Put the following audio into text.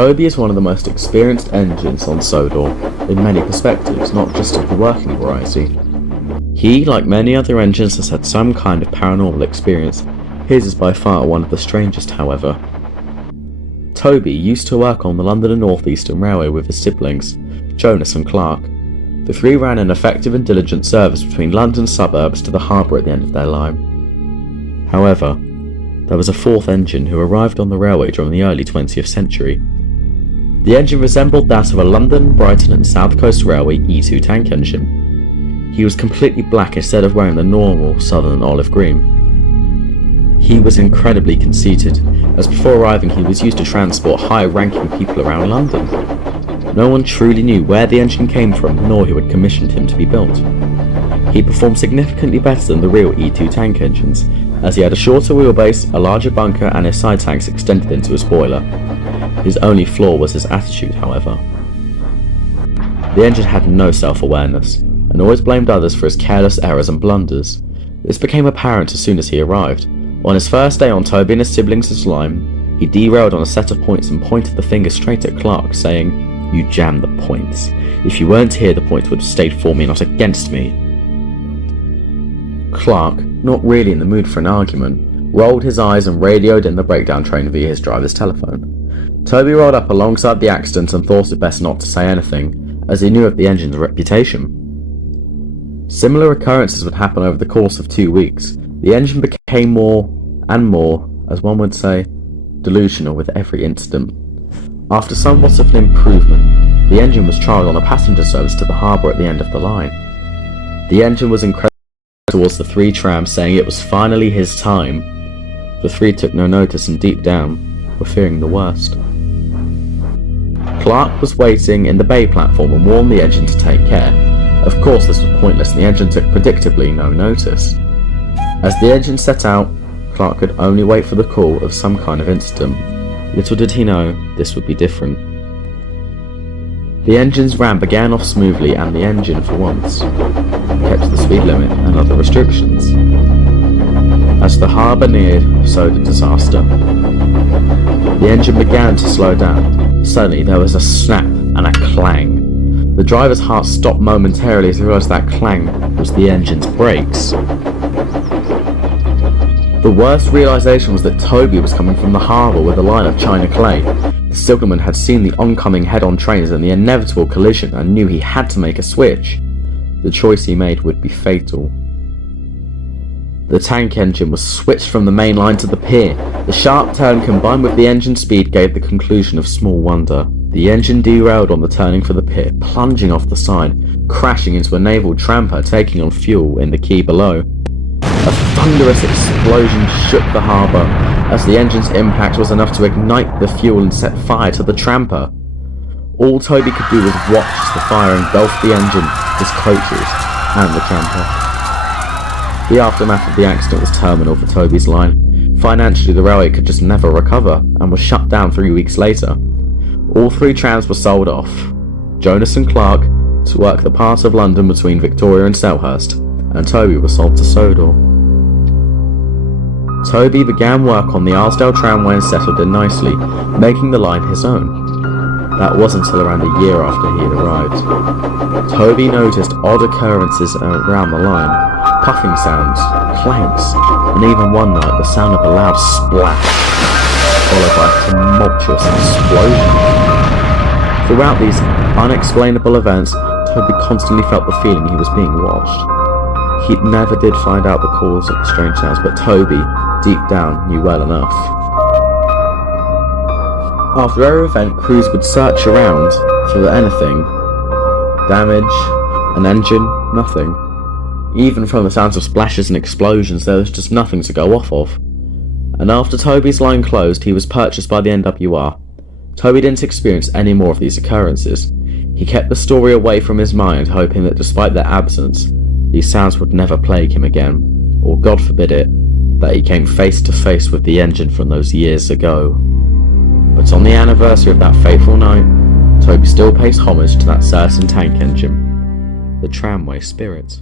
Toby is one of the most experienced engines on Sodor in many perspectives, not just of the working variety. He, like many other engines, has had some kind of paranormal experience. His is by far one of the strangest, however. Toby used to work on the London and North Eastern Railway with his siblings, Jonas and Clark. The three ran an effective and diligent service between London's suburbs to the harbour at the end of their line. However, there was a fourth engine who arrived on the railway during the early 20th century. The engine resembled that of a London, Brighton and South Coast Railway E2 tank engine. He was completely black instead of wearing the normal southern olive green. He was incredibly conceited, as before arriving he was used to transport high-ranking people around London. No one truly knew where the engine came from, nor who had commissioned him to be built. He performed significantly better than the real E2 tank engines, as he had a shorter wheelbase, a larger bunker and his side tanks extended into his boiler. His only flaw was his attitude, however. The engine had no self-awareness, and always blamed others for his careless errors and blunders. This became apparent as soon as he arrived. On his first day on Toby and his siblings' line, he derailed on a set of points and pointed the finger straight at Clark, saying, "You jammed the points. If you weren't here, the points would have stayed for me, not against me." Clark, not really in the mood for an argument, rolled his eyes and radioed in the breakdown train via his driver's telephone. Toby rolled up alongside the accident and thought it best not to say anything, as he knew of the engine's reputation. Similar occurrences would happen over the course of 2 weeks. The engine became more and more, as one would say, delusional with every incident. After somewhat of an improvement, the engine was trialled on a passenger service to the harbour at the end of the line. The engine was incredible towards the three trams, saying it was finally his time. The three took no notice and deep down were fearing the worst. Clark was waiting in the bay platform and warned the engine to take care. Of course this was pointless and the engine took predictably no notice. As the engine set out, Clark could only wait for the call of some kind of incident. Little did he know this would be different. The engine's ram began off smoothly and the engine, for once, kept to the speed limit and other restrictions. As the harbour neared, so did disaster. The engine began to slow down. Suddenly there was a snap and a clang. The driver's heart stopped momentarily as he realised that clang was the engine's brakes. The worst realisation was that Toby was coming from the harbour with a line of china clay. The signalman had seen the oncoming head-on trains and the inevitable collision and knew he had to make a switch. The choice he made would be fatal. The tank engine was switched from the main line to the pier. The sharp turn combined with the engine speed gave the conclusion of small wonder. The engine derailed on the turning for the pier, plunging off the side, crashing into a naval tramper taking on fuel in the quay below. A thunderous explosion shook the harbour, as the engine's impact was enough to ignite the fuel and set fire to the tramper. All Toby could do was watch as the fire engulfed the engine, his coaches, and the tramper. The aftermath of the accident was terminal for Toby's line. Financially, the railway could just never recover, and was shut down 3 weeks later. All three trams were sold off, Jonas and Clark to work the part of London between Victoria and Selhurst, and Toby was sold to Sodor. Toby began work on the Arsdale tramway and settled in nicely, making the line his own. That wasn't until around a year after he had arrived. Toby noticed odd occurrences around the line, puffing sounds, clanks, and even one night the sound of a loud splash, followed by a tumultuous explosion. Throughout these unexplainable events, Toby constantly felt the feeling he was being watched. He never did find out the cause of the strange sounds, but Toby, deep down, knew well enough. After every event, crews would search around for anything. Damage, an engine, nothing. Even from the sounds of splashes and explosions, there was just nothing to go off of. And after Toby's line closed, he was purchased by the NWR. Toby didn't experience any more of these occurrences. He kept the story away from his mind, hoping that despite their absence, these sounds would never plague him again, or God forbid it, that he came face to face with the engine from those years ago. But on the anniversary of that fateful night, Toby still pays homage to that certain tank engine, the tramway spirit.